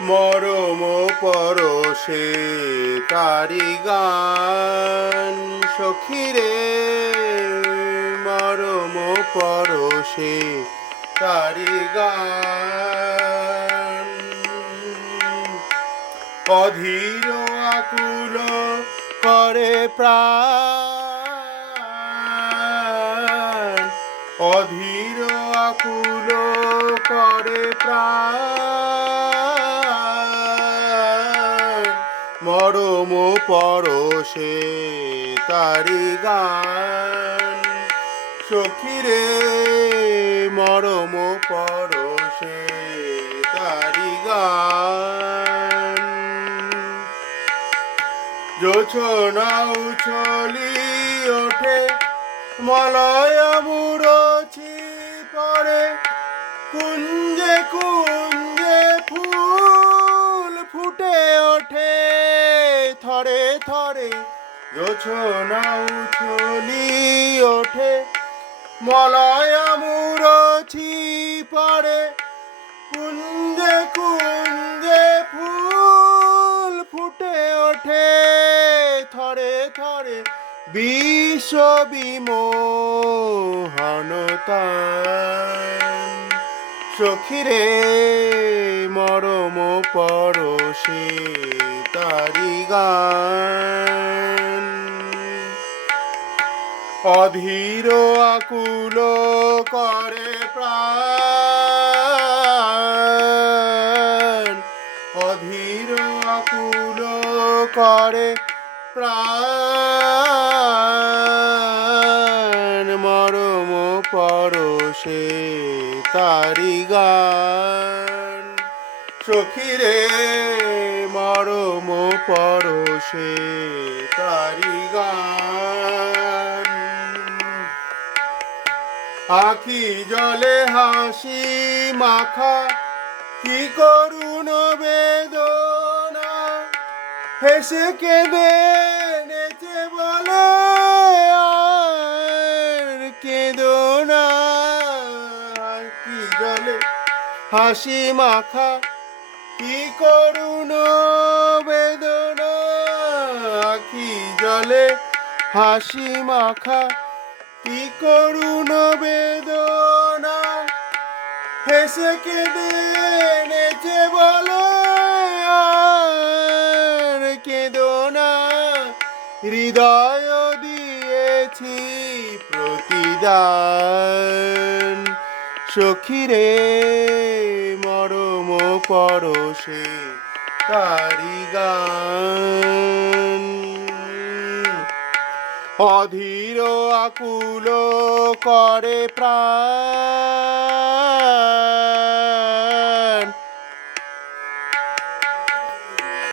মরম পরশে তারি গান সখিরে মরম পরশে তারি গান। অধীর আকুল করে প্রাণ। অধীর আকুল করে প্রাণ। পরশে তারি গান। সখিরে, মরম পরশে তারি গান। জোছনা উছলি ওঠে, মলয় মুরছি পরে কুঞ্জে কুঞ্জে জোছনা উছলি ওঠে। মলয় মুরছি পরে কুঞ্জে কুঞ্জে ফুল ফুটে ওঠে। থরে থরে বিশ্ব বিমোহনতান সখিরে, মরম পরশে তারি গান। অধীর আকুল করে প্রাণ। অধীর আকুল করে প্রাণ। মরম পরশে তারি গান। সখিরে, মরম পরশে তারি আখি জলে হাসি মাখা, কি করুণ বেদনা। হেসে কেঁদে নেচে বলে, আর কেঁদো না। কি জলে হাসি মাখা, কি করুণ বেদনা। আখি জলে হাসি মাখা কি করুণ বেদনা হেসে কেঁদে নেচে বলে কেঁদো না। হৃদয় দিয়েছি প্রতিদান। সখিরে, মরম পরশে তারি অধীর আকুল করে প্রাণ।